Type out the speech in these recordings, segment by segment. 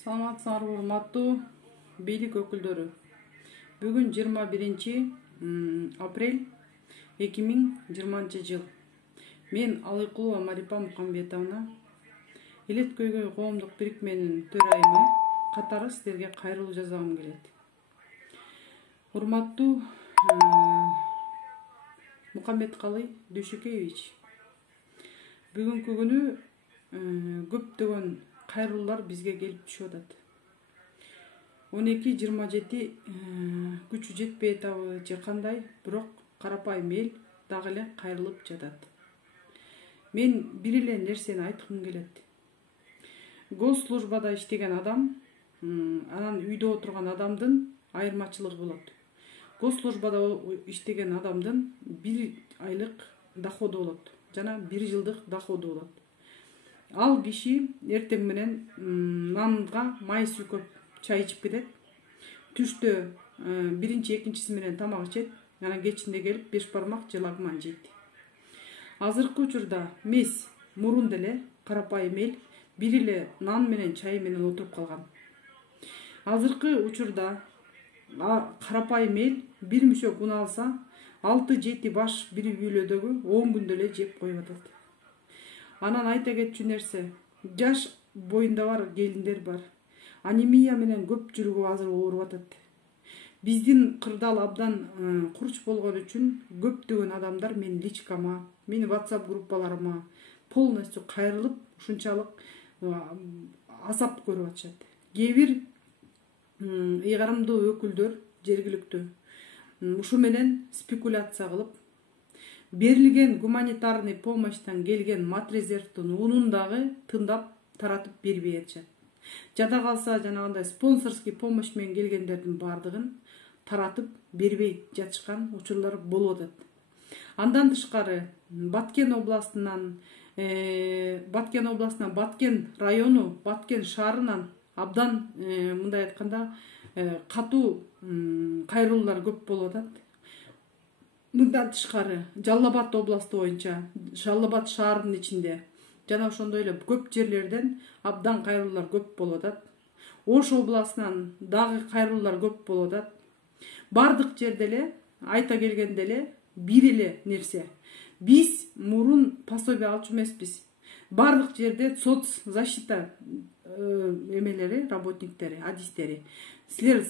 Саламатсыңарбы урматтуу бийлик өкүлдөрү. Бүгүн 21-апрель 2020 жыл. Мен Алыкулова Марипа Мукамбетовна, Элет көйгөй коомдук бирикменин төрайымы катары силерге кайрылуу жазгым келет. Урматтуу Мукамбеткалый Дүйшөкеевич, бүгүнкү күнү көптөгөн кайрылуулар бизге келип түшүп атат. 12-27 күчү жетпей атабы же кандай, бирок карапайым эл дагы эле кайрылып жатат. Мен бир эле нерсени айткым келет. Госслужбада иштеген адам, анан үйдө отурган адамдын айырмачылыгы болот. Госслужбада иштеген адамдын 1 айлык доходу болот жана 1 жылдык доходу болот. Ал киши эртең менен нанга май сүйкөп чай ичип кетет. Түштө биринчи, экинчиси менен тамак ичет, анан кечинде келип 5 бармак же лагман жейт. Азыркы учурда эмес, мурун деле карапайым эл бир эле нан менен чай менен отуруп калган. Азыркы учурда карапайым эл бир мүшөк уна алса, 6-7 баш бир үйлөдөгү 10 күндө эле жеп коюп атат. Анан айта кетчү нерсе, жаш боюнда бар келиндер бар. Анемия менен көп жүргүп азыр ооруп атат. Биздин кырдаал абдан курч болгон үчүн көптөгөн адамдар менин личкама, менин WhatsApp группаларыма полностью кайрылып, ушунчалык азап көрүп атышат. Кээ бир ыйгарымдуу өкүлдөр жергиликтүү ушу менен спекуляция кылып, берилген гуманитарный помощьтан келген матрезервдин унун дагы тындап таратып бербей атышат. Жада калса жанагындай спонсорский помощь менен келгендердин бардыгын таратып бербей жатышкан учурлар болуп атат. Андан тышкары Баткен областынан, Баткен району, Баткен шаарынан абдан мындай айтканда катуу кайрылуулар көп болуп атат. Мындан тышкары Жалал Абад областы боюнча, Жалал Абад шаарынын ичинде жана ошондой эле көп жерлерден абдан кайрылуулар көп болуп атат. Ош областынан дагы кайрылуулар көп болуп атат. Бардык жерде эле айта келгенде эле бир эле нерсе. Биз мурун пособие алчу эмеспиз. Бардык жерде соцзащита эмелери, работниктери, адистери. Силер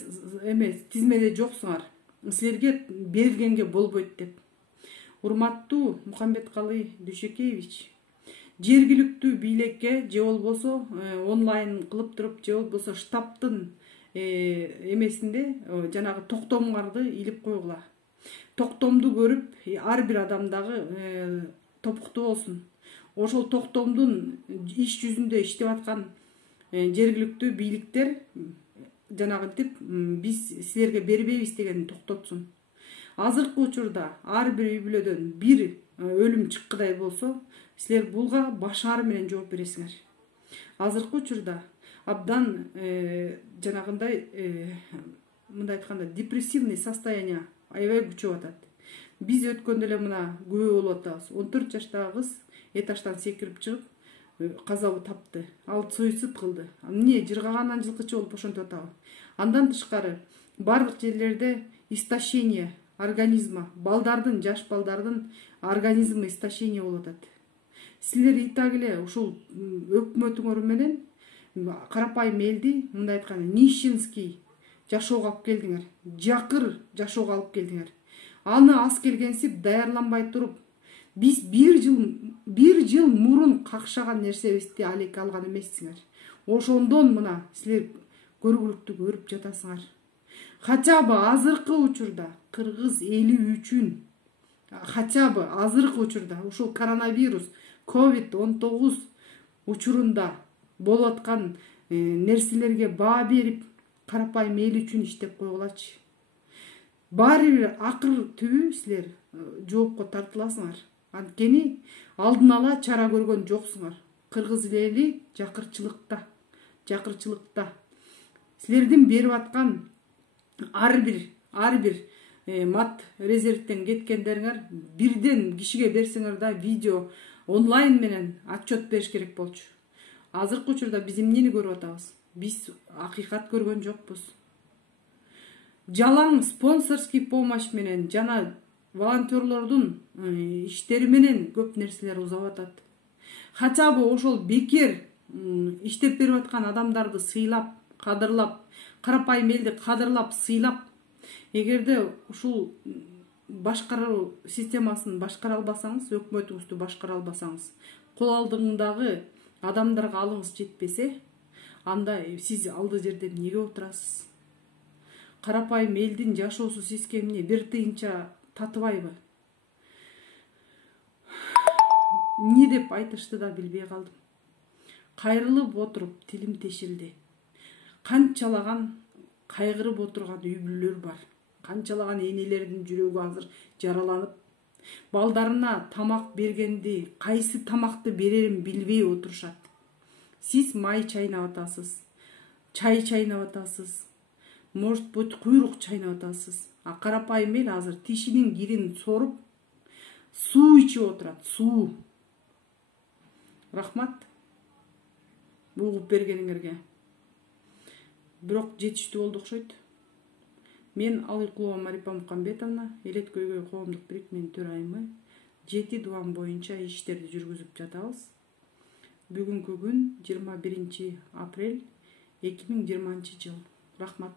тизмеде жоксуңар. Силерге берилгенге болбойт деп. Урматтуу Мукамбеткалый Дүйшөкеевич, жергиликтүү бийликке же болбосо онлайн кылып туруп, же болбосо штабтын эмесинде жанагы токтомуңарды илип койгула. Токтомду көрүп, ар бир адамдагы топуктуу болсун. Ошол токтомдун иш жүзүндө иштеп аткан жергиликтүү бийликтер жанагынтип биз силерге бербейбиз дегенин токтотсун. Азыркы учурда ар бир үй бүлөдөн бир өлүм чыккыдай болсо, силер булга башары менен жооп бересиңер. Азыркы учурда абдан жанагындай мындай айтканда депрессивный состояние аябай күчөп атат. Биз өткөндө эле мына күбө болуп атабыз. 14 жаштагы кыз этаждан секирип чыгып казабы тапты. Ал суицид кылды. Эмне жыргагандан жылкычы болуп ошентип атабы. Андан тышкары бардык жерлерде истощение организма, балдардын, жаш балдардын организмы истощение болуп атат. Силер итак эле ушул өкмөтүңөр менен карапайым элди мындай айтканда нищенский жашоого алып келдиңер. Жакыр жашоого алып келдиңер. Аны аз келгенсип даярланбай туруп, биз бир жыл мурун какшаган нерсебизди алеке алган эмессиңер. Ошондон мына силер көргүлүктү көрүп жатасыңар. Хотя бы азыркы учурда кыргыз эли үчүн, хотя бы азыркы учурда ушул коронавирус, COVID-19 учурунда болуп аткан нерселерге баа берип, карапайым эл үчүн иштеп койгулачы. Баары бир акыр түбү силер жоопко тартыласыңар. Анткени алдын ала чара көргөн жоксуңар. Кыргыз эли жакырчылыкта. Силердин берип аткан ар бир мат резервден кеткендериңер бирден кишиге берсеңер да видео онлайн менен отчет бериш керек болчу. Азыркы учурда биз эмнени көрүп атабыз? Биз акыйкат көргөн жокпуз. Жалаң спонсорский помощь менен жана волонтерлордун иштери менен көп нерселер узап атат. Хотя бы ошол бекер иштеп берип аткан адамдарды сыйлап, кадырлап, карапайым элди кадырлап, сыйлап, эгерде ушул башкаруу системасын башкара албасаңыз, өкмөтүңүздү башкара албасаңыз, кол алдыңдагы адамдарга алыңыз жетпесе, анда сиз алды жерде эмнеге отурасыз? Карапайым элдин жашоосу сизге эмне бир тыйынча татыбайбы? Эмне деп айтышты да билбей калдым. Кайрылып отуруп тилим тешилди. Канчалаган кайгырып отурган үй бүлөлөр бар. Канчалаган энелердин жүрөгү азыр жараланып, балдарына тамак бергенди, кайсы тамакты берерин билбей отурушат. Сиз май чайнап атасыз, чай чайнап атасыз, может быть куйрук чайнап атасыз. А карапайым эл азыр тишинин кирин соруп, суу ичип отурат, суу. Рахмат угуп бергениңерге. Бирок жетиштүү болду окшойт. Мен Алыкулова Марипа Мукамбетовна, Элет көйгөй коомдук бирикменин төрайымы, 7 дуан боюнча иштерди жүргүзүп жатабыз. Бүгүнкү күн 21 апрель 2020 жыл. Рахмат.